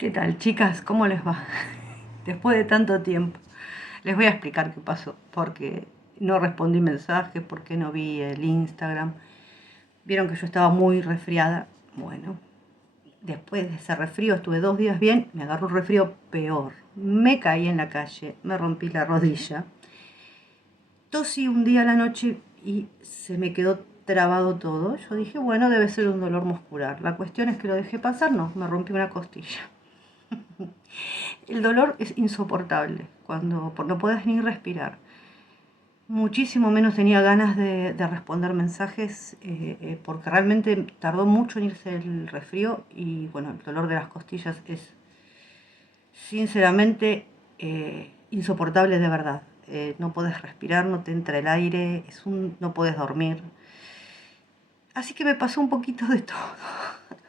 ¿Qué tal, chicas? ¿Cómo les va? Después de tanto tiempo, les voy a explicar qué pasó, porque no respondí mensajes, porque no vi el Instagram. Vieron que yo estaba muy resfriada. Bueno, después de ese resfrío estuve 2 días bien, me agarró un resfrío peor. Me caí en la calle, me rompí la rodilla. Tosí un día a la noche y se me quedó trabado todo. Yo dije, bueno, debe ser un dolor muscular. La cuestión es que lo dejé pasar, no, me rompí una costilla. El dolor es insoportable cuando no puedes ni respirar. Muchísimo menos tenía ganas de responder mensajes porque realmente tardó mucho en irse el resfrío y bueno, el dolor de las costillas es sinceramente insoportable de verdad. No puedes respirar, no te entra el aire, no puedes dormir. Así que me pasó un poquito de todo.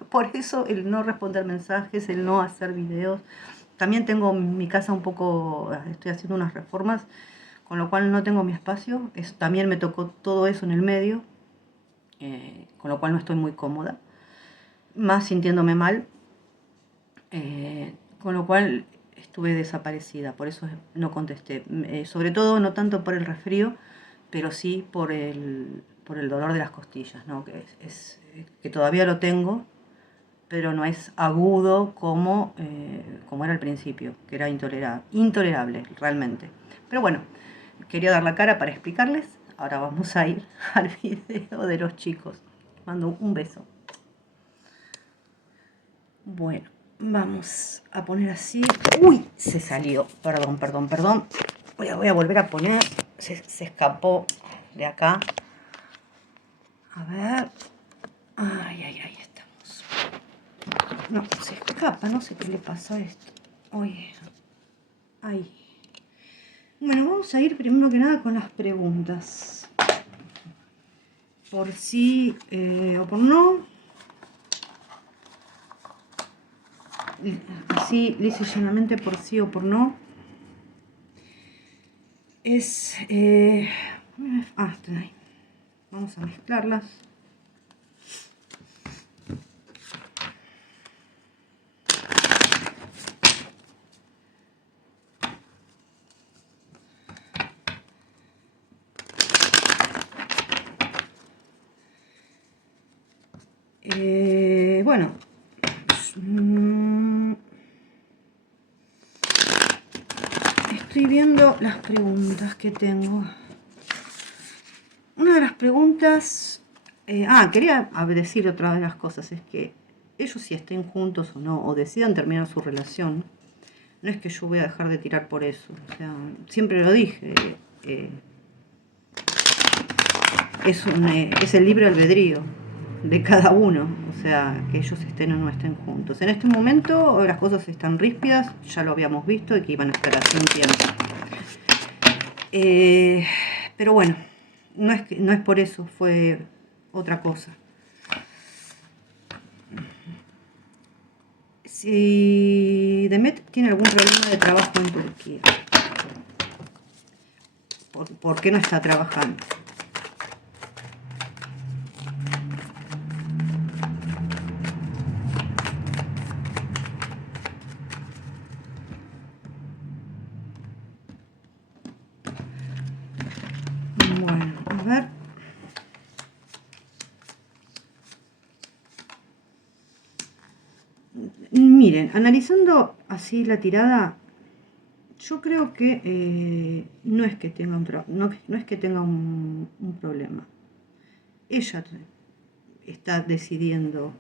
Por eso el no responder mensajes, el no hacer videos. También tengo mi casa un poco, estoy haciendo unas reformas, con lo cual no tengo mi espacio. También me tocó todo eso en el medio, con lo cual no estoy muy cómoda. Más sintiéndome mal, con lo cual estuve desaparecida, por eso no contesté. Sobre todo no tanto por el resfrío, pero sí por el dolor de las costillas, ¿no? Que todavía lo tengo, pero no es agudo como era al principio, que era intolerable realmente. Pero bueno, quería dar la cara para explicarles. Ahora vamos a ir al video de los chicos. Mando un beso. Bueno, vamos a poner así. ¡Uy! Se salió. Perdón, perdón, perdón. Voy a volver a poner. Se escapó de acá. A ver. Ay, ay, ay, estamos. No, se escapa. No sé qué le pasa a esto. Oye. Ay. Bueno, vamos a ir primero que nada con las preguntas. Por sí o por no. Así, lisa y llanamente, por sí o por no. Están ahí. Vamos a mezclarlas. Bueno, estoy viendo las preguntas que tengo. Una de las preguntas, quería decir otra de las cosas, es que ellos si estén juntos o no, o decidan terminar su relación, no es que yo voy a dejar de tirar por eso. O sea, siempre lo dije, es el libre albedrío de cada uno, o sea, que ellos estén o no estén juntos. En este momento las cosas están ríspidas, ya lo habíamos visto y que iban a estar así un tiempo. Pero bueno, no es por eso, fue otra cosa. Si Demet tiene algún problema de trabajo en Turquía, ¿por qué no está trabajando? Bueno, a ver. Miren, analizando así la tirada, yo creo que no es que tenga no es que tenga un problema. Ella está decidiendo.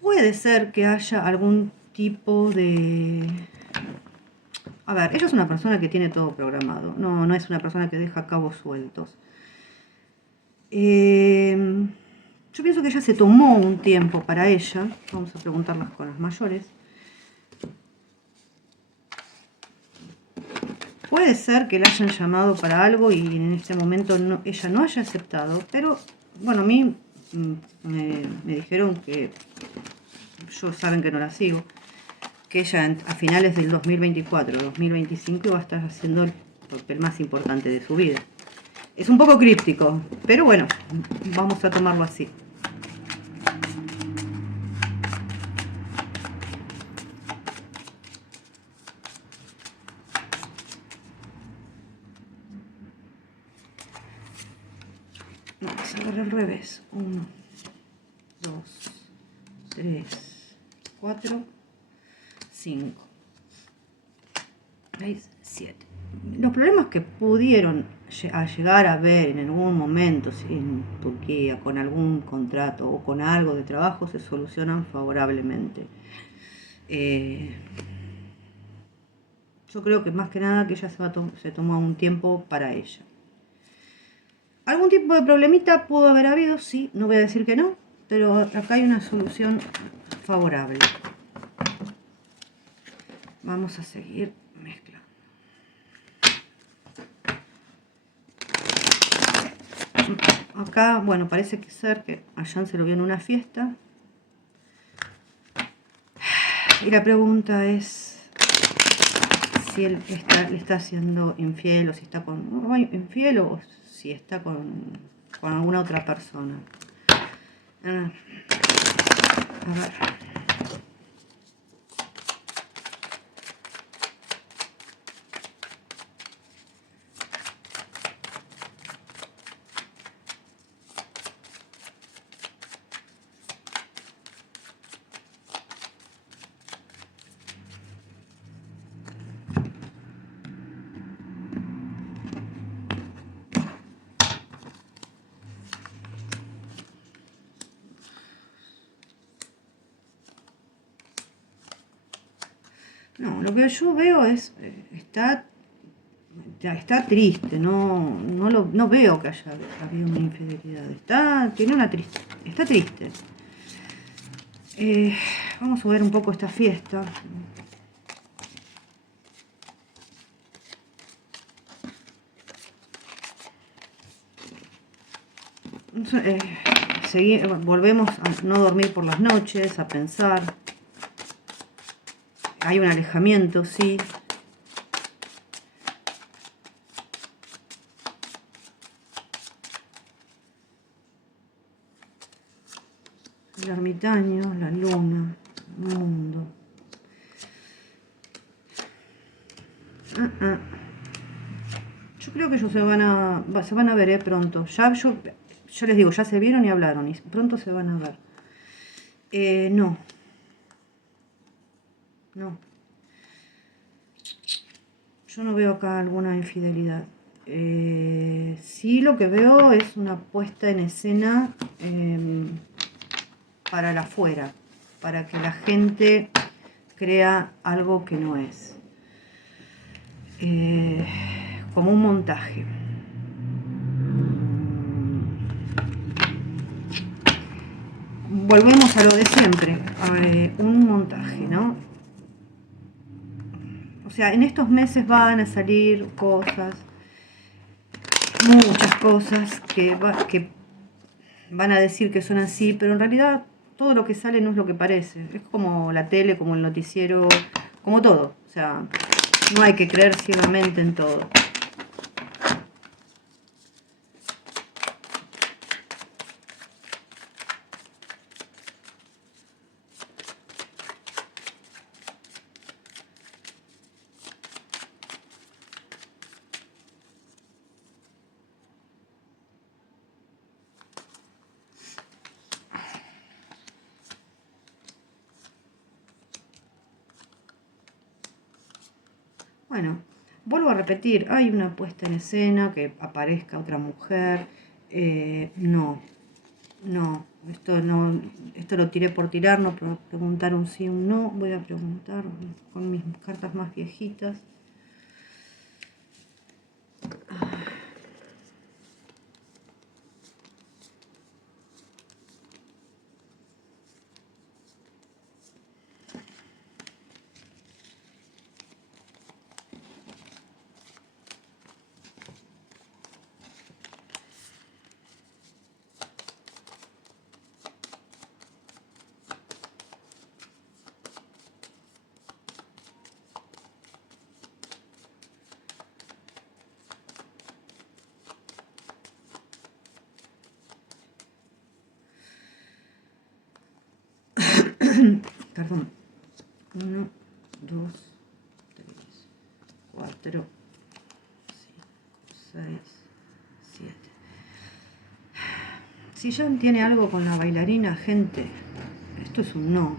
Puede ser que haya algún tipo de... A ver, ella es una persona que tiene todo programado. No es una persona que deja cabos sueltos. Yo pienso que ella se tomó un tiempo para ella. Vamos a preguntarlas con las mayores. Puede ser que la hayan llamado para algo y en este momento ella no haya aceptado, pero bueno, a mí me dijeron que, saben que no la sigo, que ella a finales del 2024, 2025 va a estar haciendo el papel más importante de su vida. Es un poco críptico, pero bueno, vamos a tomarlo así. Vamos a agarrar al revés. 1, 2, 3, 4, 5, 6, 7. Los problemas que pudieron llegar a ver en algún momento en Turquía con algún contrato o con algo de trabajo se solucionan favorablemente. Yo creo que más que nada que ella se toma un tiempo para ella. ¿Algún tipo de problemita pudo haber habido? Sí, no voy a decir que no, pero acá hay una solución favorable. Vamos a seguir mezclando. Acá, bueno, parece ser que a Jan se lo vio en una fiesta. Y la pregunta es si él le está siendo infiel o si está infiel o si está con alguna otra persona. A ver. No, lo que yo veo es, está triste, no veo que haya habido una infidelidad, está triste. Vamos a ver un poco esta fiesta. Volvemos a no dormir por las noches, a pensar. Hay un alejamiento, sí. El ermitaño, la luna, el mundo. Yo creo que ellos se van a ver pronto. Yo les digo, ya se vieron y hablaron y pronto se van a ver. No. Yo no veo acá alguna infidelidad. Sí, lo que veo es una puesta en escena para el afuera, para que la gente crea algo que no es. Como un montaje. Volvemos a lo de siempre, un montaje, ¿no? O sea, en estos meses van a salir cosas, muchas cosas que van a decir que son así, pero en realidad todo lo que sale no es lo que parece. Es como la tele, como el noticiero, como todo. O sea, no hay que creer ciegamente en todo. Bueno, vuelvo a repetir, hay una puesta en escena, que aparezca otra mujer. No, esto lo tiré por tirar, no preguntar un sí o un no. Voy a preguntar con mis cartas más viejitas. Perdón. 1, 2, 3, 4, 5, 6, 7. Si Jan tiene algo con la bailarina, gente, esto es un no.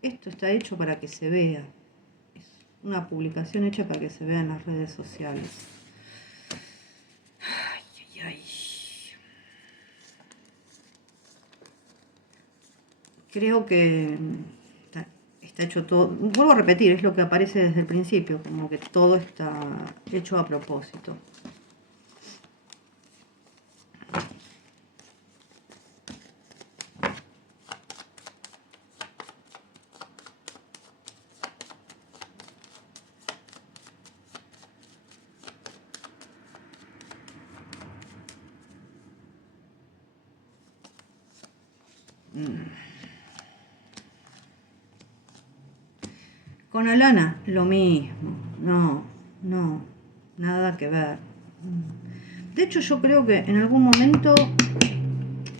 Esto está hecho para que se vea. Es una publicación hecha para que se vea en las redes sociales. Ay, ay, ay. Creo que está hecho todo, vuelvo a repetir, es lo que aparece desde el principio, como que todo está hecho a propósito. Con Alana, lo mismo. No, nada que ver. De hecho, yo creo que en algún momento,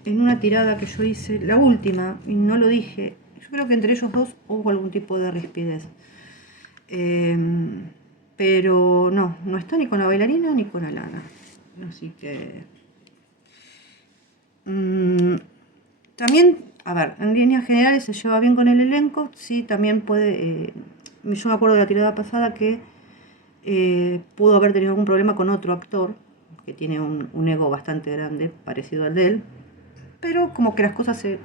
en una tirada que yo hice, la última, y no lo dije, yo creo que entre ellos dos hubo algún tipo de rispidez. Pero no está ni con la bailarina ni con Alana. Así que... también, a ver, en líneas generales se lleva bien con el elenco, sí, también puede... yo me acuerdo de la tirada pasada que pudo haber tenido algún problema con otro actor, que tiene un ego bastante grande, parecido al de él, pero como que las cosas se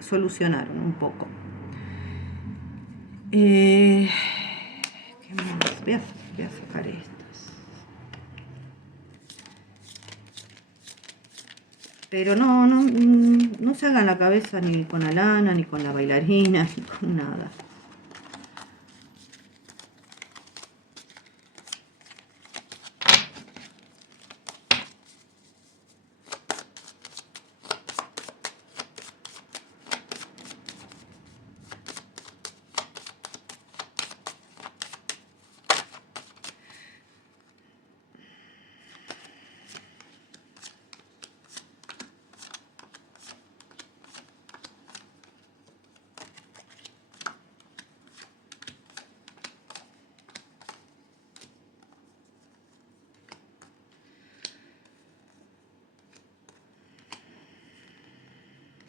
solucionaron un poco. ¿Qué más? Voy a sacar estas. Pero no se hagan la cabeza ni con Alana, ni con la bailarina, ni con nada.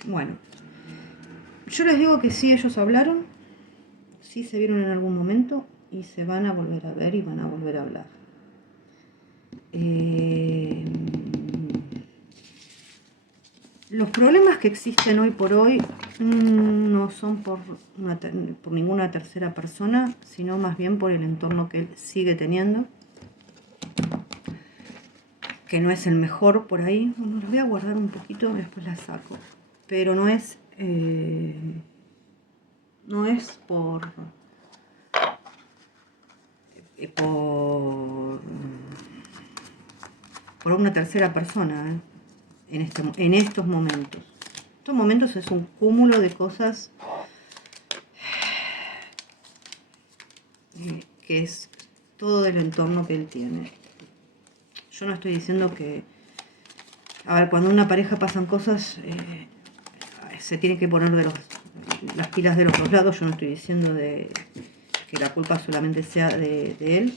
Bueno, yo les digo que sí, ellos hablaron, sí se vieron en algún momento y se van a volver a ver y van a volver a hablar. Los problemas que existen hoy por hoy no son por ninguna tercera persona, sino más bien por el entorno que él sigue teniendo, que no es el mejor por ahí. Bueno, los voy a guardar un poquito, después las saco. Pero no es por una tercera persona en estos momentos. Estos momentos es un cúmulo de cosas que es todo el entorno que él tiene. Yo no estoy diciendo que... A ver, cuando en una pareja pasan cosas, se tienen que poner las pilas de los dos lados. Yo no estoy diciendo que la culpa solamente sea de él,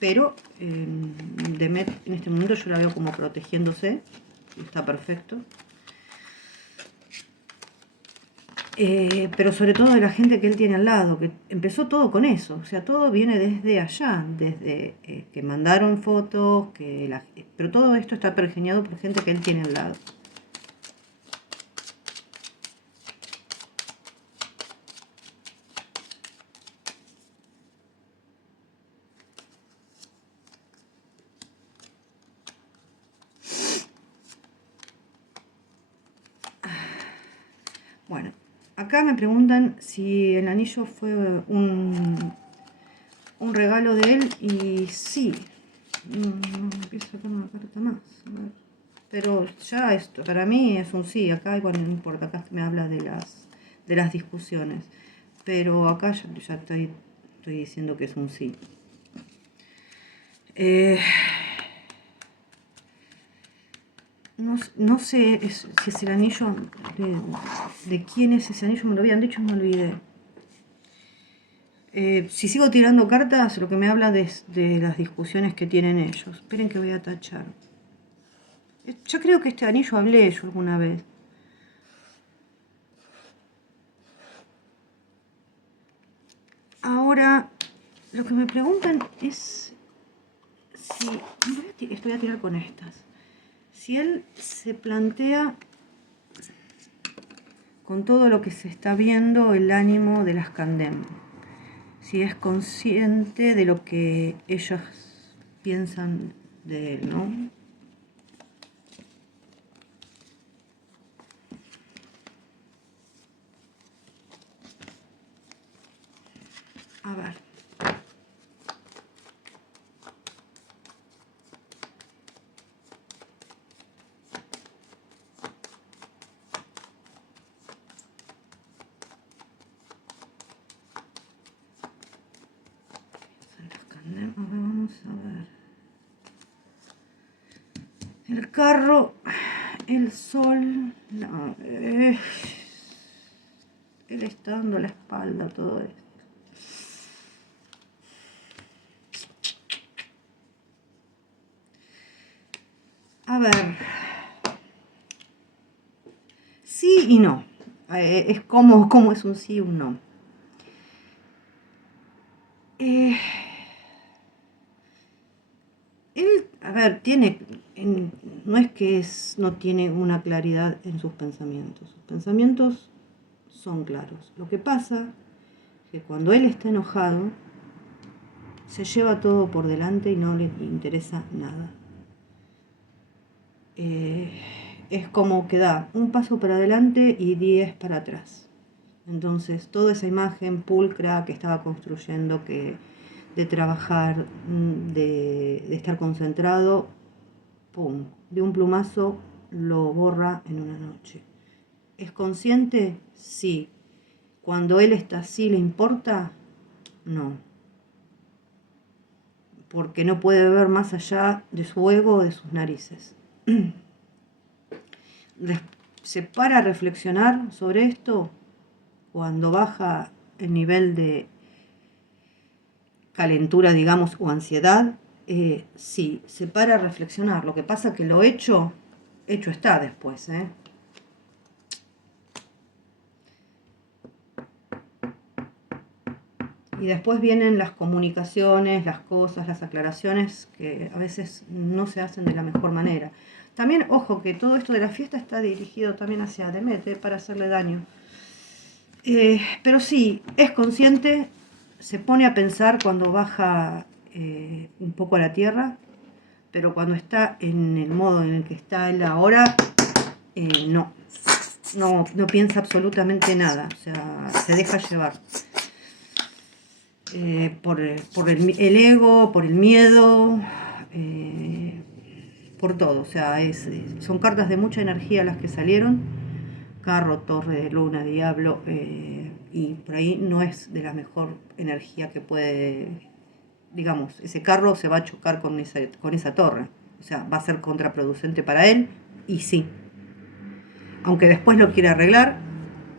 pero Demet en este momento yo la veo como protegiéndose, y está perfecto. Pero sobre todo de la gente que él tiene al lado, que empezó todo con eso, o sea, todo viene desde allá, desde que mandaron fotos, pero todo esto está pergeñado por gente que él tiene al lado. Bueno, acá me preguntan si el anillo fue un regalo de él, y sí. No empiezo a sacar una carta más. A ver. Pero ya esto, para mí es un sí. Acá igual no importa, acá me habla de las discusiones. Pero acá ya estoy diciendo que es un sí. No sé si es el anillo de quién es ese anillo, me lo habían dicho y me olvidé. Si sigo tirando cartas, lo que me habla de las discusiones que tienen ellos. Esperen que voy a tachar. Yo creo que este anillo hablé yo alguna vez. Ahora, lo que me preguntan es si... Estoy a tirar con estas. Si él se plantea, con todo lo que se está viendo, el ánimo de las Candem. Si es consciente de lo que ellos piensan de él, ¿no? A ver. Vamos a ver. El carro, el sol, no, él está dando la espalda a todo esto. A ver, sí y no. Es como es un sí y un no. Él, a ver, no es que no tiene una claridad en sus pensamientos. Sus pensamientos son claros. Lo que pasa es que cuando él está enojado, se lleva todo por delante y no le interesa nada. Es como que da un paso para adelante y 10 para atrás. Entonces, toda esa imagen pulcra que estaba construyendo, de trabajar, de estar concentrado, pum, de un plumazo lo borra en una noche. ¿Es consciente? Sí. Cuando él está así, ¿le importa? No. Porque no puede ver más allá de su ego o de sus narices. Se para a reflexionar sobre esto cuando baja el nivel de calentura, digamos, o ansiedad. Sí, se para a reflexionar. Lo que pasa es que lo hecho está después, Y después vienen las comunicaciones, las cosas, las aclaraciones que a veces no se hacen de la mejor manera. También, ojo, que todo esto de la fiesta está dirigido también hacia Demet, para hacerle daño. Pero sí, es consciente, se pone a pensar cuando baja un poco a la tierra, pero cuando está en el modo en el que está él ahora, no piensa absolutamente nada, o sea, se deja llevar. Por el ego, por el miedo, por todo. O sea, son cartas de mucha energía las que salieron. Carro, torre, luna, diablo, y por ahí no es de la mejor energía que puede, digamos, ese carro se va a chocar con esa torre. O sea, va a ser contraproducente para él, y sí. Aunque después lo quiera arreglar,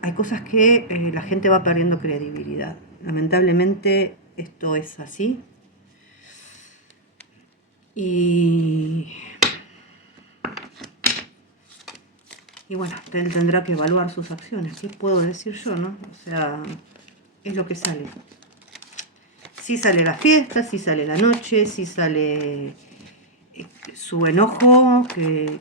hay cosas que la gente va perdiendo credibilidad. Lamentablemente esto es así. Y bueno, él tendrá que evaluar sus acciones. ¿Qué puedo decir yo, no? O sea, es lo que sale. Sí sale la fiesta, sí sale la noche, sí sale su enojo, que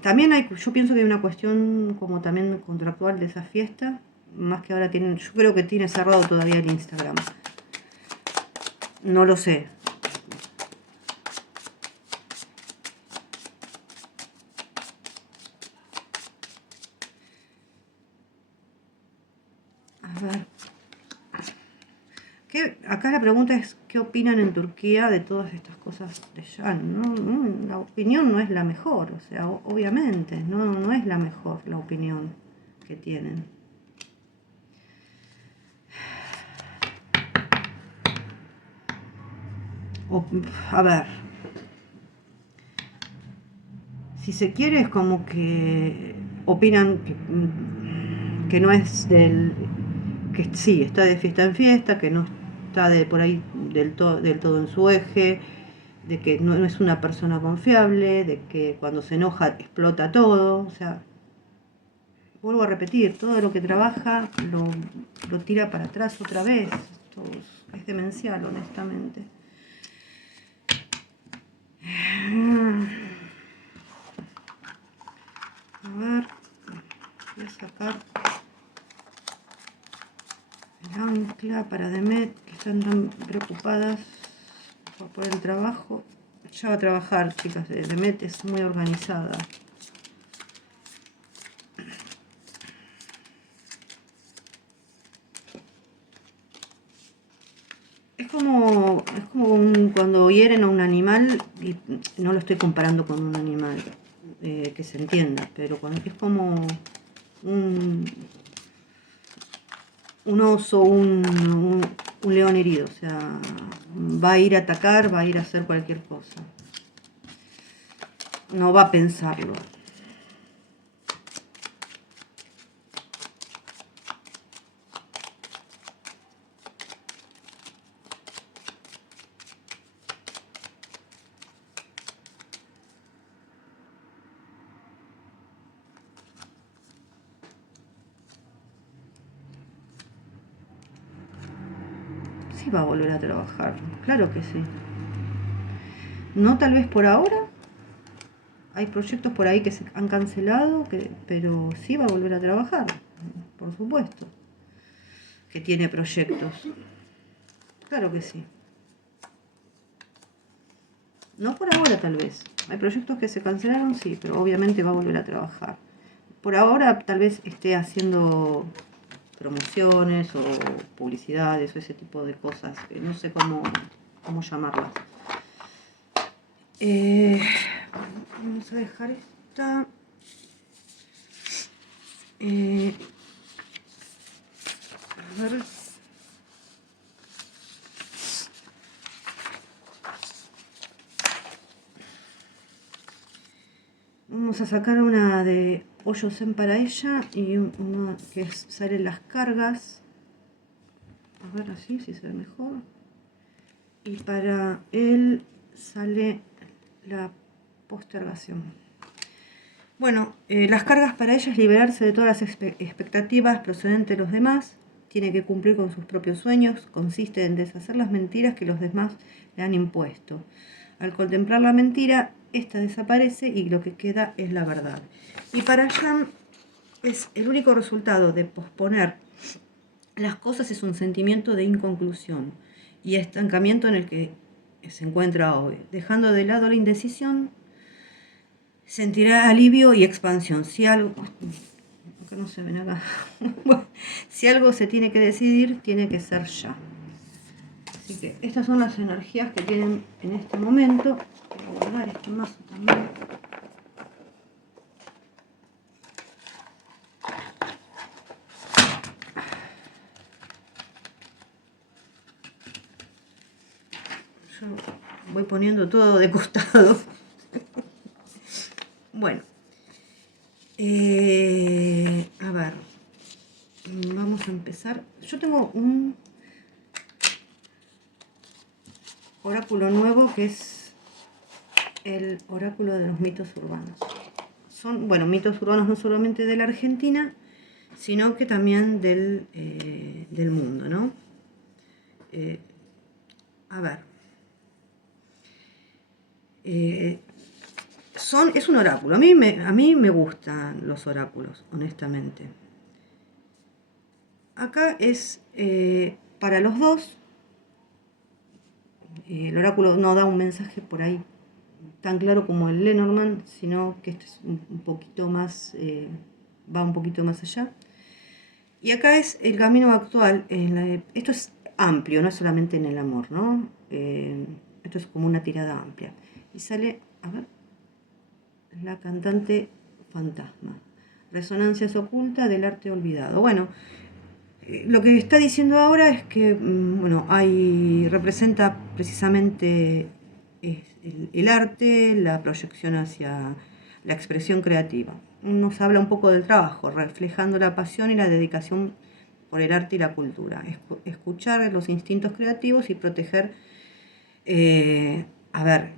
también yo pienso que hay una cuestión como también contractual de esa fiesta, más que ahora yo creo que tiene cerrado todavía el Instagram. No lo sé. A ver. Acá la pregunta es, ¿qué opinan en Turquía de todas estas cosas de Can? No, la opinión no es la mejor, o sea, obviamente, no es la mejor la opinión que tienen. A ver, si se quiere es como que opinan que no es que sí, está de fiesta en fiesta, que no está por ahí del todo en su eje, de que no es una persona confiable, de que cuando se enoja explota todo. O sea, vuelvo a repetir, todo lo que trabaja lo tira para atrás otra vez. Esto es demencial, honestamente. A ver, voy a sacar el ancla para Demet, que están tan preocupadas por el trabajo. Ya va a trabajar, chicas. Demet es muy organizada. Es como cuando hieren a un animal, y no lo estoy comparando con un animal, que se entienda, pero es como un oso, un león herido. O sea, va a ir a atacar, va a ir a hacer cualquier cosa. No va a pensarlo. Sí va a volver a trabajar, claro que sí. No tal vez por ahora. Hay proyectos por ahí que se han cancelado, pero sí va a volver a trabajar, por supuesto. Que tiene proyectos. Claro que sí. No por ahora tal vez. Hay proyectos que se cancelaron, sí, pero obviamente va a volver a trabajar. Por ahora tal vez esté haciendo promociones o publicidades o ese tipo de cosas, que no sé cómo llamarlas. Vamos a dejar esta. A ver. Vamos a sacar una de Hoyo Zen para ella y una que salen las cargas. A ver así, si se ve mejor. Y para él sale la postergación. Bueno, las cargas para ella es liberarse de todas las expectativas procedentes de los demás. Tiene que cumplir con sus propios sueños. Consiste en deshacer las mentiras que los demás le han impuesto. Al contemplar la mentira, esta desaparece y lo que queda es la verdad. Y para Jan es el único resultado de posponer las cosas, es un sentimiento de inconclusión y estancamiento en el que se encuentra hoy. Dejando de lado la indecisión, sentirá alivio y expansión. Si algo, acá no se ven acá. Si algo se tiene que decidir, tiene que ser ya. Así que estas son las energías que tienen en este momento. Voy a guardar este mazo también. Yo voy poniendo todo de costado. Bueno. A ver. Vamos a empezar. Yo tengo un oráculo nuevo que es el oráculo de los mitos urbanos. Son, bueno, mitos urbanos no solamente de la Argentina, sino que también del mundo, ¿no? A ver. Es un oráculo. A mí me gustan los oráculos, honestamente. Acá es para los dos. El oráculo no da un mensaje por ahí tan claro como el Lenormand, sino que este es un poquito más, va un poquito más allá. Y acá es el camino actual. Esto es amplio, no es solamente en el amor, ¿no? Esto es como una tirada amplia. Y sale, a ver, la cantante fantasma. Resonancias ocultas del arte olvidado. Bueno, lo que está diciendo ahora es que, bueno, representa precisamente el arte, la proyección hacia la expresión creativa. Nos habla un poco del trabajo, reflejando la pasión y la dedicación por el arte y la cultura. Escuchar los instintos creativos y proteger, a ver,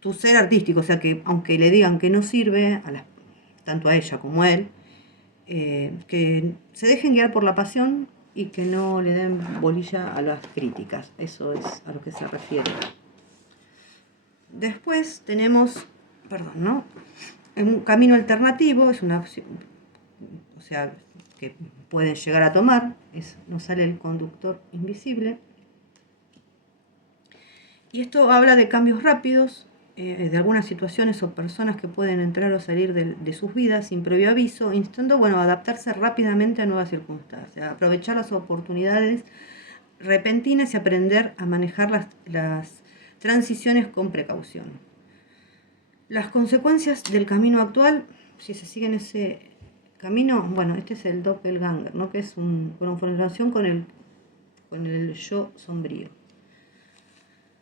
tu ser artístico, o sea que aunque le digan que no sirve, tanto a ella como a él, que se dejen guiar por la pasión y que no le den bolilla a las críticas. Eso es a lo que se refiere. Después tenemos, ¿no? Un camino alternativo, es una opción, o sea, que pueden llegar a tomar, nos sale el conductor invisible. Y esto habla de cambios rápidos, de algunas situaciones o personas que pueden entrar o salir de sus vidas sin previo aviso, instando, adaptarse rápidamente a nuevas circunstancias, aprovechar las oportunidades repentinas y aprender a manejar las transiciones con precaución. Las consecuencias del camino actual, si se sigue en ese camino, este es el doppelganger, ¿no? Que es una confrontación con el yo sombrío.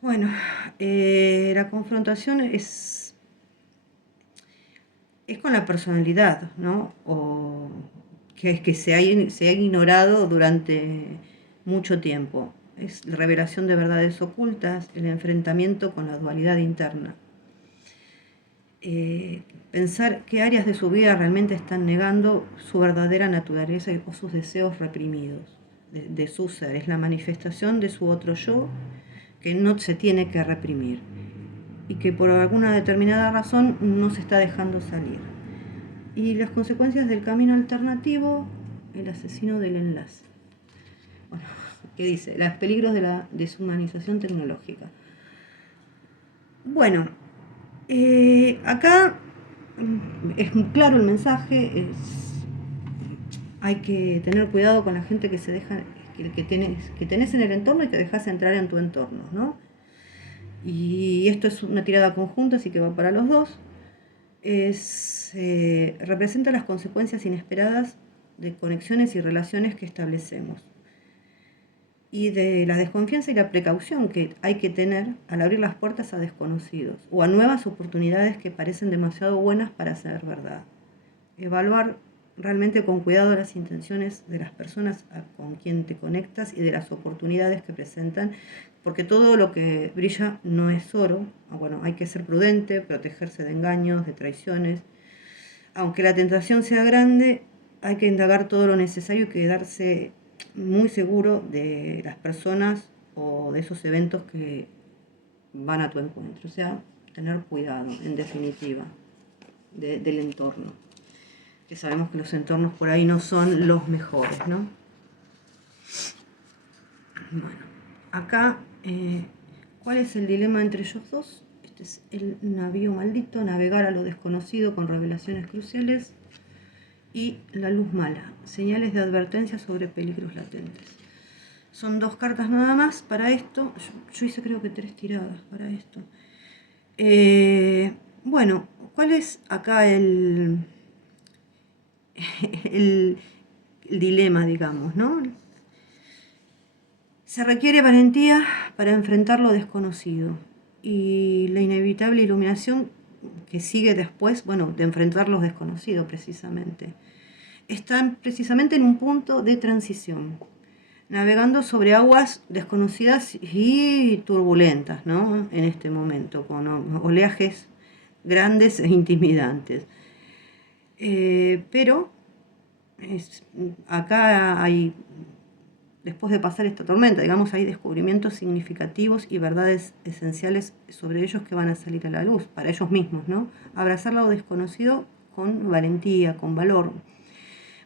La confrontación es con la personalidad, ¿no? O que se ha ignorado durante mucho tiempo. Es la revelación de verdades ocultas, el enfrentamiento con la dualidad interna. Pensar qué áreas de su vida realmente están negando su verdadera naturaleza o sus deseos reprimidos de su ser. Es la manifestación de su otro yo que no se tiene que reprimir y que por alguna determinada razón no se está dejando salir. Y las consecuencias del camino alternativo, el asesino del enlace. ¿Qué dice? Los peligros de la deshumanización tecnológica. Acá es muy claro el mensaje, hay que tener cuidado con la gente que se deja, que tenés en el entorno y que dejas entrar en tu entorno, ¿no? Y esto es una tirada conjunta, así que va para los dos. Representa las consecuencias inesperadas de conexiones y relaciones que establecemos, y de la desconfianza y la precaución que hay que tener al abrir las puertas a desconocidos o a nuevas oportunidades que parecen demasiado buenas para ser verdad. Evaluar realmente con cuidado las intenciones de las personas con quien te conectas y de las oportunidades que presentan, porque todo lo que brilla no es oro. Hay que ser prudente, protegerse de engaños, de traiciones. Aunque la tentación sea grande, hay que indagar todo lo necesario y quedarse muy seguro de las personas o de esos eventos que van a tu encuentro. O sea, tener cuidado, en definitiva, del entorno. Que sabemos que los entornos por ahí no son los mejores, ¿no? Acá, ¿cuál es el dilema entre ellos dos? Este es el navío maldito, navegar a lo desconocido con revelaciones cruciales, y la luz mala, señales de advertencia sobre peligros latentes. Son 2 cartas nada más para esto. Yo hice creo que 3 tiradas para esto. ¿Cuál es acá el dilema, digamos, ¿no? Se requiere valentía para enfrentar lo desconocido y la inevitable iluminación que sigue después, de enfrentar lo desconocido precisamente. Están precisamente en un punto de transición, navegando sobre aguas desconocidas y turbulentas, ¿no? En este momento, con oleajes grandes e intimidantes. Pero acá hay, después de pasar esta tormenta, hay descubrimientos significativos y verdades esenciales sobre ellos que van a salir a la luz, para ellos mismos, ¿no? Abrazar lo desconocido con valentía, con valor.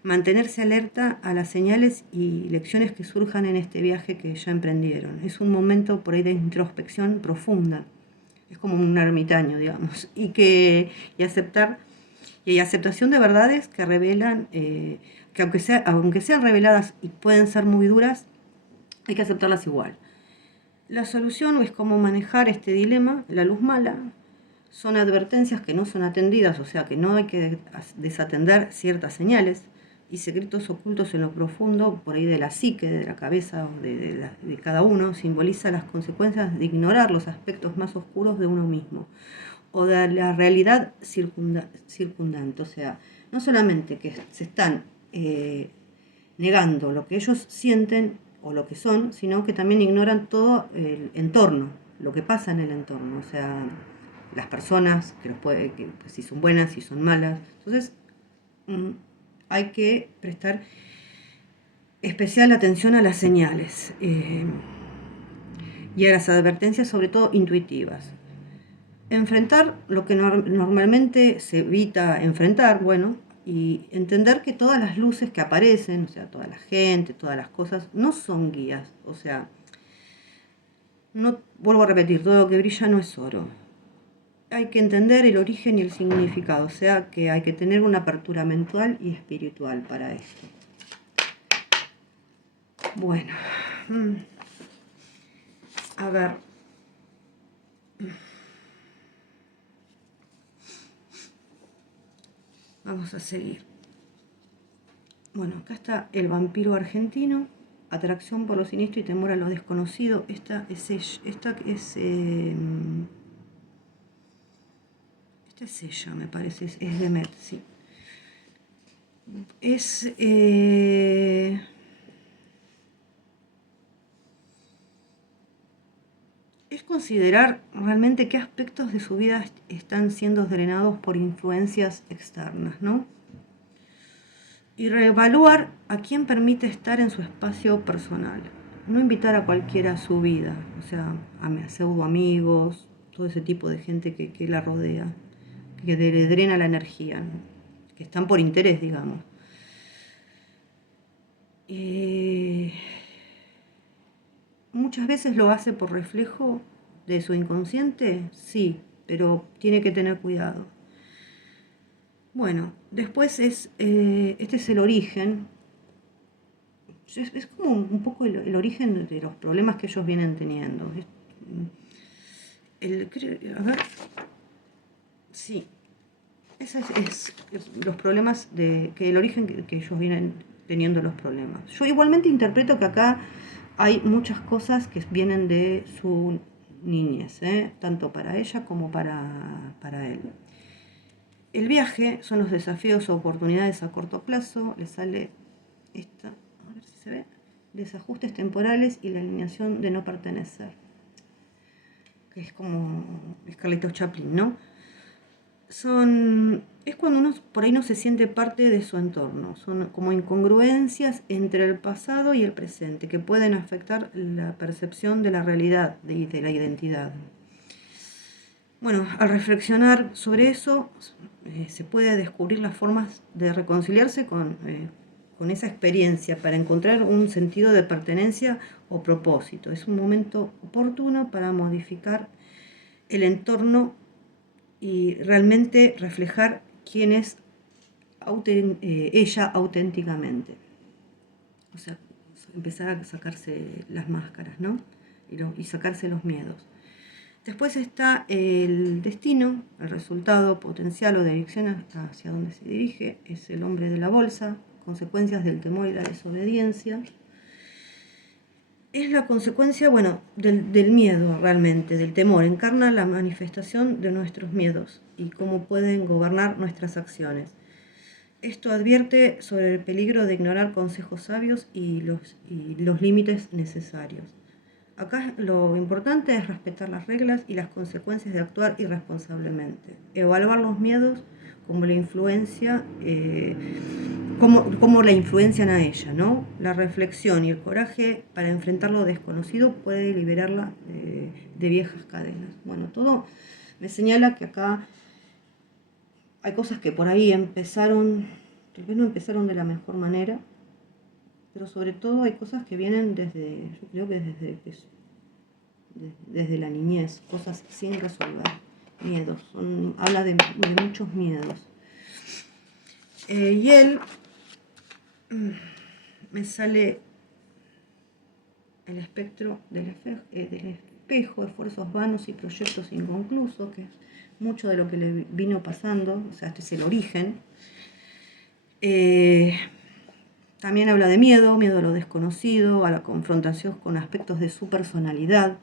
Mantenerse alerta a las señales y lecciones que surjan en este viaje que ya emprendieron. Es un momento por ahí de introspección profunda. Es como un ermitaño, digamos. Y aceptación de verdades que revelan, que aunque sean reveladas y pueden ser muy duras, hay que aceptarlas igual. La solución es cómo manejar este dilema, la luz mala. Son advertencias que no son atendidas, o sea que no hay que desatender ciertas señales y secretos ocultos en lo profundo, por ahí de la psique, de la cabeza de cada uno, simboliza las consecuencias de ignorar los aspectos más oscuros de uno mismo o de la realidad circundante. O sea, no solamente que se están negando lo que ellos sienten o lo que son, sino que también ignoran todo el entorno, lo que pasa en el entorno, o sea, las personas, que si son buenas, si son malas. Entonces, hay que prestar especial atención a las señales y a las advertencias, sobre todo intuitivas. Enfrentar lo que normalmente se evita enfrentar, bueno, y entender que todas las luces que aparecen, o sea, toda la gente, todas las cosas, no son guías. O sea, no vuelvo a repetir, todo lo que brilla no es oro. Hay que entender el origen y el significado, o sea, que hay que tener una apertura mental y espiritual para esto. Bueno, a ver. Vamos a seguir. Bueno, acá está el vampiro argentino, atracción por lo siniestro y temor a lo desconocido. Esta es ella, me parece, es de Met, sí. Es considerar realmente qué aspectos de su vida están siendo drenados por influencias externas, ¿no? Y reevaluar a quién permite estar en su espacio personal. No invitar a cualquiera a su vida, o sea, a pseudo amigos, todo ese tipo de gente que la rodea, que le drena la energía, ¿no? Que están por interés, digamos. Muchas veces lo hace por reflejo de su inconsciente, sí, pero tiene que tener cuidado. Bueno, después este es el origen. Es como un poco el origen de los problemas que ellos vienen teniendo. A ver, sí, ese es los problemas que el origen que ellos vienen teniendo los problemas. Yo igualmente interpreto que acá hay muchas cosas que vienen de su niñez, tanto para ella como para él. El viaje son los desafíos o oportunidades a corto plazo. Le sale esta, a ver si se ve, desajustes temporales y la alineación de no pertenecer, que es como Carlitos Chaplin, ¿no? Es cuando uno por ahí no se siente parte de su entorno, son como incongruencias entre el pasado y el presente que pueden afectar la percepción de la realidad y de la identidad. Bueno, al reflexionar sobre eso, se puede descubrir las formas de reconciliarse con esa experiencia para encontrar un sentido de pertenencia o propósito. Es un momento oportuno para modificar el entorno y realmente reflejar quién es ella auténticamente. O sea, empezar a sacarse las máscaras, ¿no? Y sacarse los miedos. Después está el destino, el resultado potencial o dirección hacia donde se dirige, es el hombre de la bolsa, consecuencias del temor y la desobediencia. Es la consecuencia, bueno, del miedo realmente, del temor. Encarna la manifestación de nuestros miedos y cómo pueden gobernar nuestras acciones. Esto advierte sobre el peligro de ignorar consejos sabios y los límites necesarios. Acá lo importante es respetar las reglas y las consecuencias de actuar irresponsablemente. Evaluar los miedos como la influencia, cómo la influencian a ella, ¿no? La reflexión y el coraje para enfrentar lo desconocido puede liberarla de viejas cadenas. Bueno, todo me señala que acá hay cosas que por ahí empezaron, tal vez no empezaron de la mejor manera, pero sobre todo hay cosas que vienen yo creo que desde la niñez, cosas sin resolver, miedos, habla de muchos miedos. Y él, me sale el espectro del espejo, esfuerzos vanos y proyectos inconclusos, que es mucho de lo que le vino pasando, o sea, este es el origen. También habla de miedo a lo desconocido, a la confrontación con aspectos de su personalidad,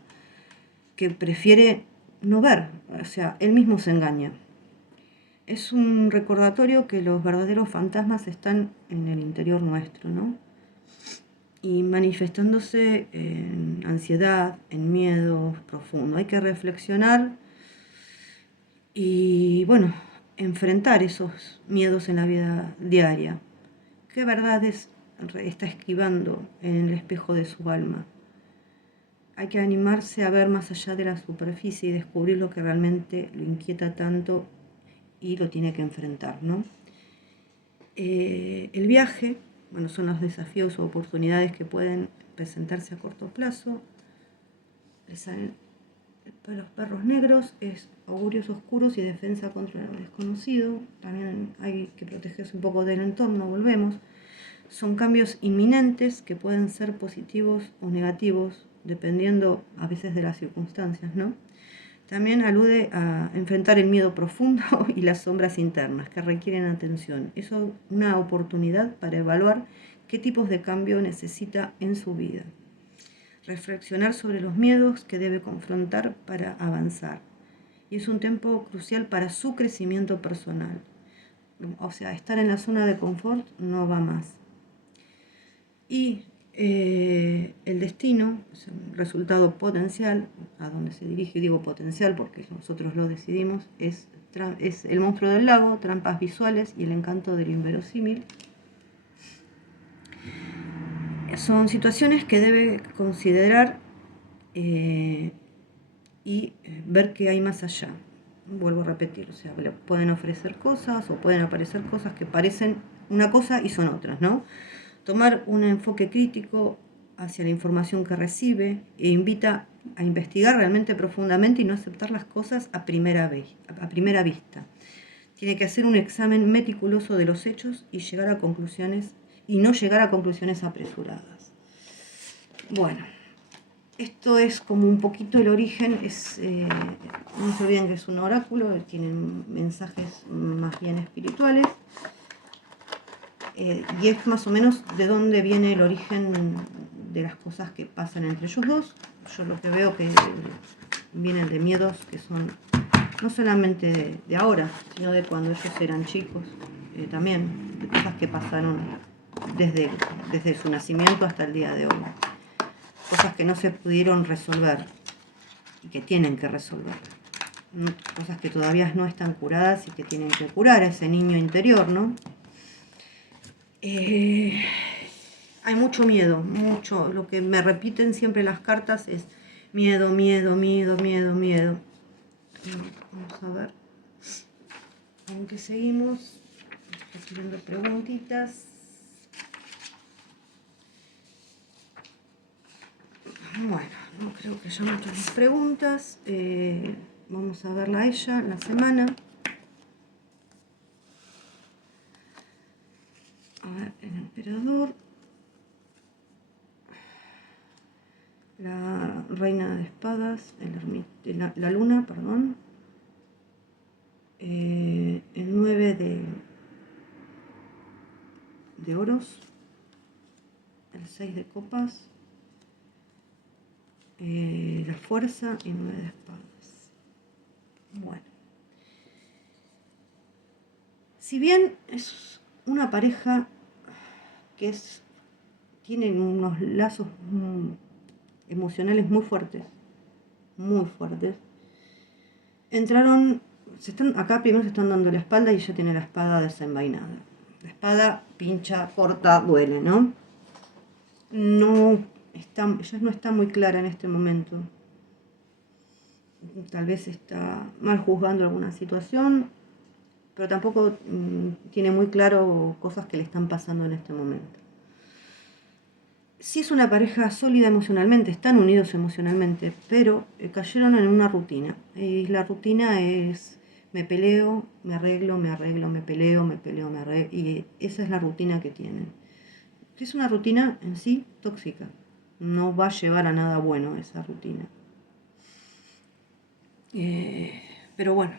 que prefiere no ver, o sea, él mismo se engaña. Es un recordatorio que los verdaderos fantasmas están en el interior nuestro, ¿no? y manifestándose en ansiedad, en miedo profundo. Hay que reflexionar y, bueno, enfrentar esos miedos en la vida diaria. ¿Qué verdades está esquivando en el espejo de su alma? Hay que animarse a ver más allá de la superficie y descubrir lo que realmente lo inquieta tanto y lo tiene que enfrentar, ¿no? El viaje, bueno, son los desafíos o oportunidades que pueden presentarse a corto plazo. Los perros negros es augurios oscuros y defensa contra lo desconocido. También hay que protegerse un poco del entorno, volvemos. Son cambios inminentes que pueden ser positivos o negativos, dependiendo a veces de las circunstancias, ¿no? También alude a enfrentar el miedo profundo y las sombras internas que requieren atención. Es una oportunidad para evaluar qué tipos de cambio necesita en su vida. Reflexionar sobre los miedos que debe confrontar para avanzar. Y es un tiempo crucial para su crecimiento personal. O sea, estar en la zona de confort no va más. Y el destino es un resultado potencial, a donde se dirige, digo potencial porque nosotros lo decidimos, es el monstruo del lago, trampas visuales y el encanto de lo inverosímil. Son situaciones que debe considerar y ver qué hay más allá. Vuelvo a repetir, o sea, pueden ofrecer cosas o pueden aparecer cosas que parecen una cosa y son otras, ¿no? Tomar un enfoque crítico hacia la información que recibe e invita a investigar realmente profundamente y no aceptar las cosas a primera vista. Tiene que hacer un examen meticuloso de los hechos y llegar a conclusiones y no llegar a conclusiones apresuradas. Bueno, esto es como un poquito el origen, no se olviden que es un oráculo, tiene mensajes más bien espirituales. Y es más o menos de dónde viene el origen de las cosas que pasan entre ellos dos. Yo lo que veo que vienen de miedos que son no solamente de ahora, sino de cuando ellos eran chicos, también de cosas que pasaron desde su nacimiento hasta el día de hoy. Cosas que no se pudieron resolver y que tienen que resolver. Cosas que todavía no están curadas y que tienen que curar a ese niño interior, ¿no? Hay mucho miedo, mucho. Lo que me repiten siempre las cartas es miedo, miedo, miedo, miedo, miedo. Vamos a ver. Aunque seguimos recibiendo preguntitas. Bueno, no creo que haya muchas más preguntas. Vamos a verla a ella la semana. A ver, el emperador. La reina de espadas, la luna, perdón. El 9 de oros. El 6 de copas. La fuerza y 9 de espadas. Bueno. Si bien es una pareja que tienen unos lazos emocionales muy fuertes, acá primero se están dando la espalda y ella tiene la espada desenvainada. La espada pincha, corta, duele, ¿no? Ella no está muy clara en este momento. Tal vez está mal juzgando alguna situación, pero tampoco tiene muy claro cosas que le están pasando en este momento. Sí es una pareja sólida emocionalmente, están unidos emocionalmente, pero cayeron en una rutina. Y la rutina es me peleo, me arreglo, me peleo, me arreglo. Y esa es la rutina que tienen. Es una rutina en sí tóxica. No va a llevar a nada bueno esa rutina. Pero bueno,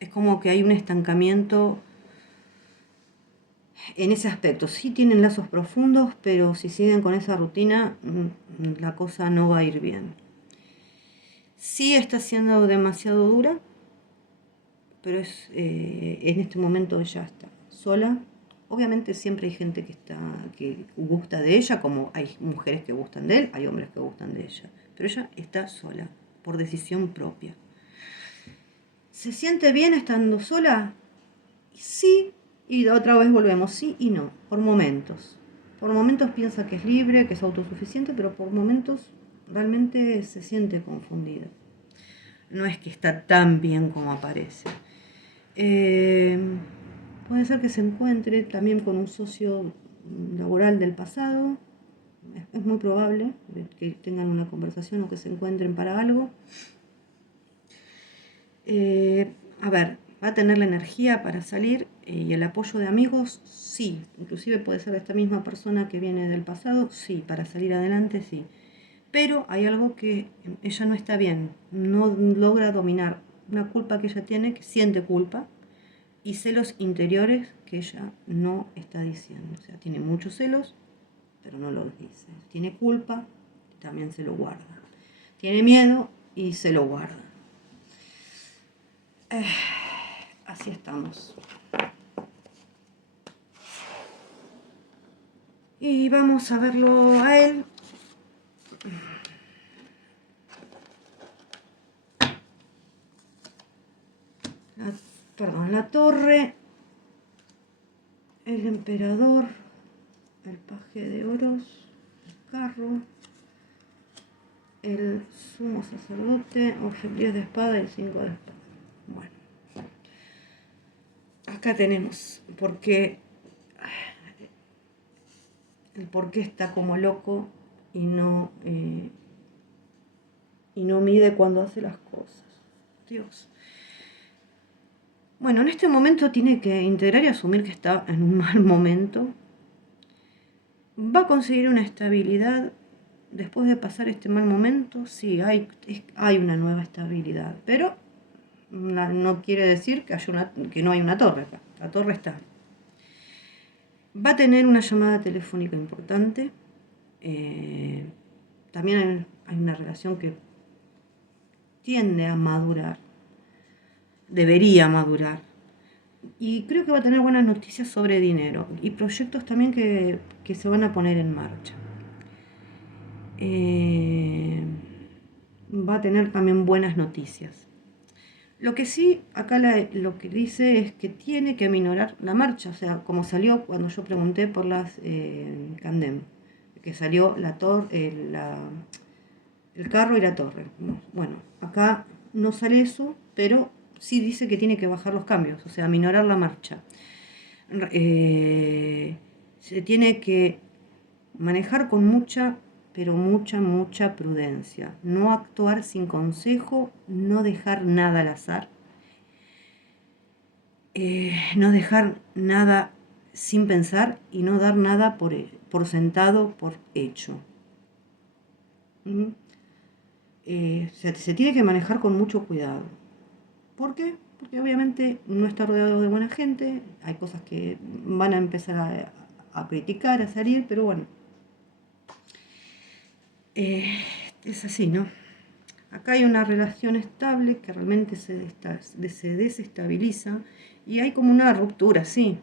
es como que hay un estancamiento en ese aspecto. Sí tienen lazos profundos, pero si siguen con esa rutina, la cosa no va a ir bien. Sí está siendo demasiado dura, pero en este momento ella está sola, Obviamente siempre hay gente que gusta de ella, como hay mujeres que gustan de él, hay hombres que gustan de ella. Pero ella está sola, por decisión propia. ¿Se siente bien estando sola? Sí, y otra vez volvemos, sí y no, por momentos. Por momentos piensa que es libre, que es autosuficiente, pero por momentos realmente se siente confundida. No es que está tan bien como aparece. Puede ser que se encuentre también con un socio laboral del pasado. Es muy probable que tengan una conversación o que se encuentren para algo. A ver, ¿va a tener la energía para salir y el apoyo de amigos? Sí. Inclusive puede ser esta misma persona que viene del pasado, sí. Para salir adelante, sí. Pero hay algo que ella no está bien, no logra dominar una culpa que ella tiene, que siente culpa, y celos interiores que ella no está diciendo. O sea, tiene muchos celos, pero no los dice. Tiene culpa y también se lo guarda. Tiene miedo y se lo guarda. Así estamos. Y vamos a verlo a él. La torre, el emperador, el paje de oros, el carro, el sumo sacerdote, el 10 de espada y el 5 de espada. Bueno, acá tenemos el por qué está como loco y no mide cuando hace las cosas. Dios. Bueno, en este momento tiene que integrar y asumir que está en un mal momento. ¿Va a conseguir una estabilidad después de pasar este mal momento? Sí, hay una nueva estabilidad, pero no quiere decir que no hay una torre acá. La torre está. Va a tener una llamada telefónica importante. También hay una relación que tiende a madurar. Debería madurar. Y creo que va a tener buenas noticias sobre dinero y proyectos también que se van a poner en marcha. Va a tener también buenas noticias. Lo que sí, acá lo que dice es que tiene que minorar la marcha, o sea, como salió cuando yo pregunté por las Candem, que salió el carro y la torre. Bueno, acá no sale eso, pero sí dice que tiene que bajar los cambios, o sea, minorar la marcha. Se tiene que manejar con mucha prudencia. No actuar sin consejo, no dejar nada al azar, no dejar nada sin pensar y no dar nada por sentado, por hecho. Se tiene que manejar con mucho cuidado. ¿Por qué? Porque obviamente no está rodeado de buena gente, hay cosas que van a empezar a criticar, a salir, pero bueno, es así, ¿no? Acá hay una relación estable que realmente se desestabiliza y hay como una ruptura, sí.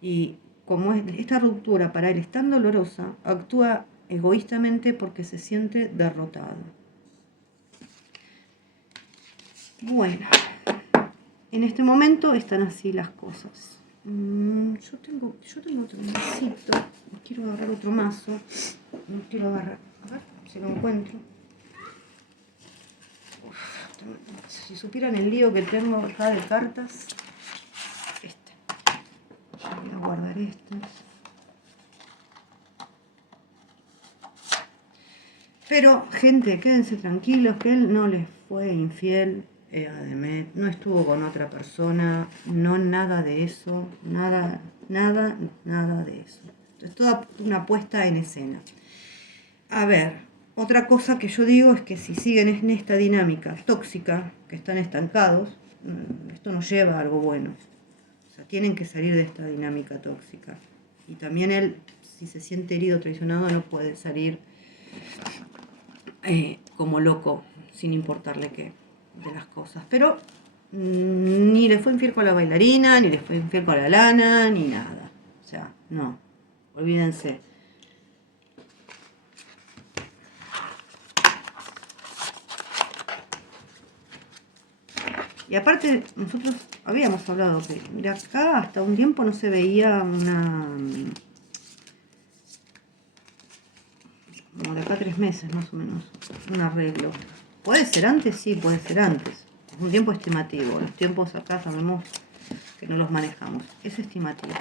Y como esta ruptura para él es tan dolorosa, actúa egoístamente porque se siente derrotado. Bueno, en este momento están así las cosas. Yo tengo otro masito. Quiero agarrar otro mazo. No quiero agarrar. A ver si lo encuentro. Si supieran el lío que tengo acá de cartas. Voy a guardar estas. Pero, gente, quédense tranquilos que él no les fue infiel. No estuvo con otra persona, no nada de eso, nada de eso. Es toda una puesta en escena. A ver, otra cosa que yo digo es que si siguen en esta dinámica tóxica, que están estancados, esto no lleva a algo bueno. O sea, tienen que salir de esta dinámica tóxica. Y también él, si se siente herido, traicionado, no puede salir como loco, sin importarle qué, de las cosas. Pero ni le fue infiel con la bailarina, ni le fue infiel con la lana, ni nada. O sea, no, olvídense. Y aparte, nosotros habíamos hablado que de acá hasta un tiempo no se veía como de acá 3 meses más o menos, un arreglo. ¿Puede ser antes? Sí, puede ser antes. Es un tiempo estimativo. Los tiempos acá sabemos que no los manejamos. Es estimativo.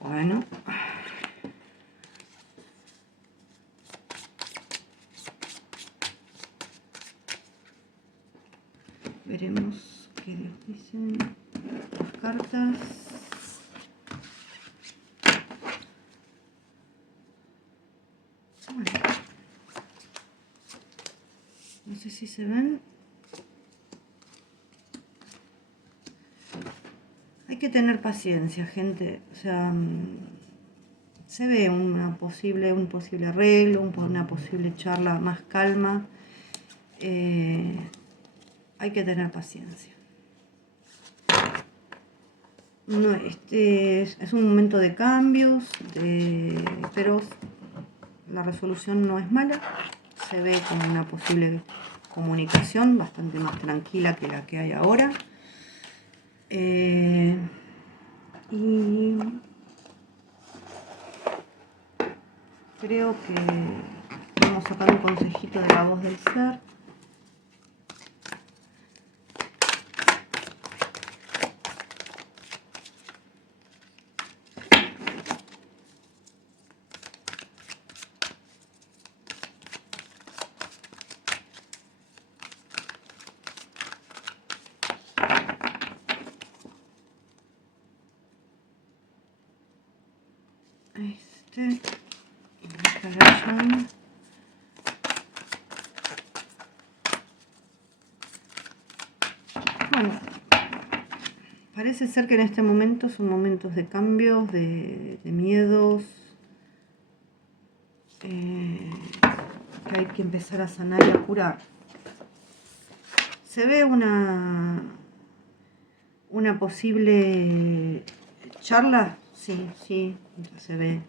Bueno. Veremos qué dicen las cartas. Bueno. No sé si se ven. Hay que tener paciencia, gente. O sea, se ve un posible arreglo, una posible charla más calma. Hay que tener paciencia. No, es un momento de cambios, pero la resolución no es mala. Se ve como una posible comunicación bastante más tranquila que la que hay ahora. Y creo que vamos a sacar un consejito de la voz del ser. Bueno, parece ser que en este momento son momentos de cambios, de miedos, que hay que empezar a sanar y a curar. Se ve una posible charla, sí, se ve.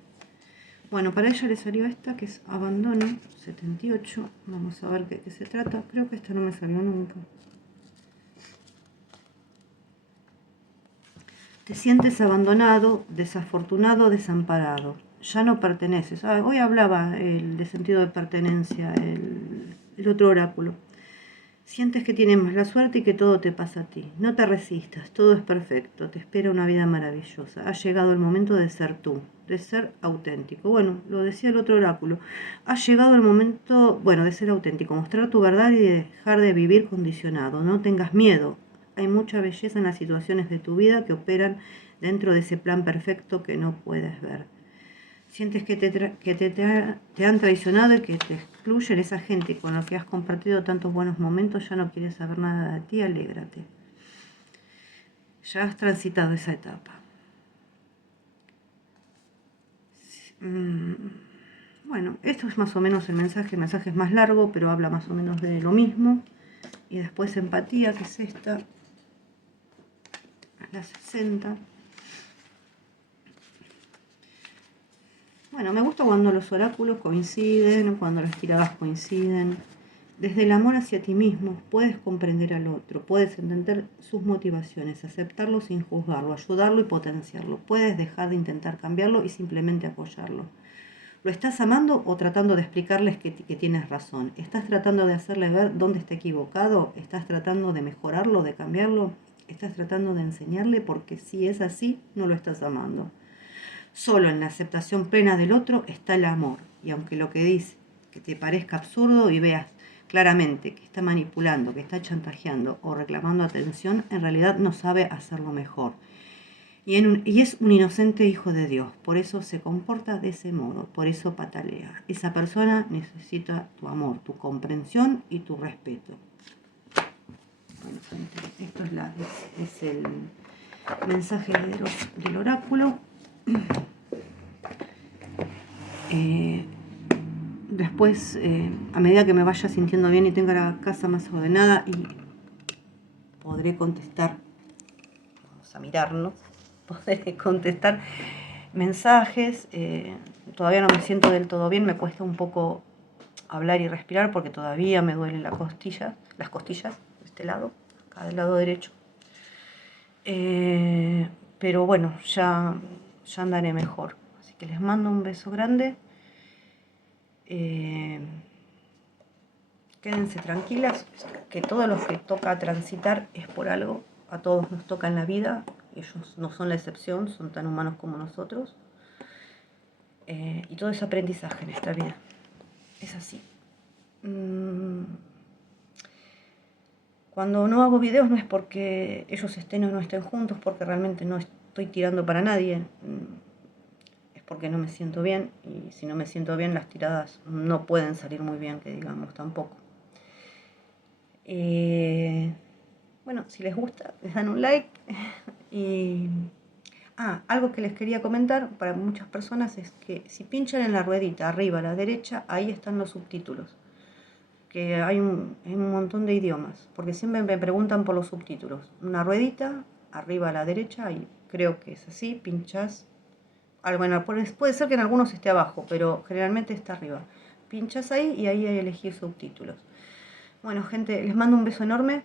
Bueno, para ella le salió esta, que es Abandono, 78. Vamos a ver de qué se trata. Creo que esta no me salió nunca. Te sientes abandonado, desafortunado, desamparado. Ya no perteneces. Hoy hablaba de sentido de pertenencia, el otro oráculo. Sientes que tienes más la suerte y que todo te pasa a ti. No te resistas, todo es perfecto, te espera una vida maravillosa. Ha llegado el momento de ser tú, de ser auténtico. Bueno, lo decía el otro oráculo. Ha llegado el momento, de ser auténtico, mostrar tu verdad y dejar de vivir condicionado. No tengas miedo. Hay mucha belleza en las situaciones de tu vida que operan dentro de ese plan perfecto que no puedes ver. Sientes que te han traicionado y que te excluyen esa gente con la que has compartido tantos buenos momentos, ya no quieres saber nada de ti, alégrate. Ya has transitado esa etapa. Bueno, esto es más o menos el mensaje es más largo, pero habla más o menos de lo mismo. Y después empatía, que es esta, la 60. Bueno, me gusta cuando los oráculos coinciden, cuando las tiradas coinciden. Desde el amor hacia ti mismo puedes comprender al otro, puedes entender sus motivaciones, aceptarlo sin juzgarlo, ayudarlo y potenciarlo. Puedes dejar de intentar cambiarlo y simplemente apoyarlo. ¿Lo estás amando o tratando de explicarles que tienes razón? ¿Estás tratando de hacerle ver dónde está equivocado? ¿Estás tratando de mejorarlo, de cambiarlo? ¿Estás tratando de enseñarle? Porque si es así, no lo estás amando. Solo en la aceptación plena del otro está el amor. Y aunque lo que dice que te parezca absurdo y veas claramente que está manipulando, que está chantajeando o reclamando atención, en realidad no sabe hacerlo mejor. Y es un inocente hijo de Dios, por eso se comporta de ese modo, por eso patalea. Esa persona necesita tu amor, tu comprensión y tu respeto. Bueno, gente, esto es el mensaje del oráculo. Después, a medida que me vaya sintiendo bien y tenga la casa más ordenada, y podré contestar, vamos a mirarnos, podré contestar mensajes. Todavía no me siento del todo bien, me cuesta un poco hablar y respirar porque todavía me duelen las costillas de este lado, acá del lado derecho. Pero bueno, ya andaré mejor. Así que les mando un beso grande. Quédense tranquilas, que todo lo que toca transitar es por algo. A todos nos toca en la vida, ellos no son la excepción, son tan humanos como nosotros. Y todo es aprendizaje en esta vida. Es así. Cuando no hago videos no es porque ellos estén o no estén juntos, porque realmente no estoy tirando para nadie. Es porque no me siento bien, y si no me siento bien las tiradas no pueden salir muy bien, que digamos, tampoco. Bueno, si les gusta, les dan un like. Y algo que les quería comentar para muchas personas es que si pinchan en la ruedita arriba a la derecha, ahí están los subtítulos. Que hay un montón de idiomas, porque siempre me preguntan por los subtítulos. Una ruedita arriba a la derecha, y creo que es así, pinchas. Bueno, puede ser que en algunos esté abajo, pero generalmente está arriba. Pinchas ahí y ahí elegir subtítulos. Bueno, gente, les mando un beso enorme.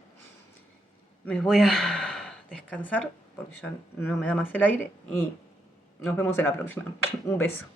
Me voy a descansar porque ya no me da más el aire, y nos vemos en la próxima. Un beso.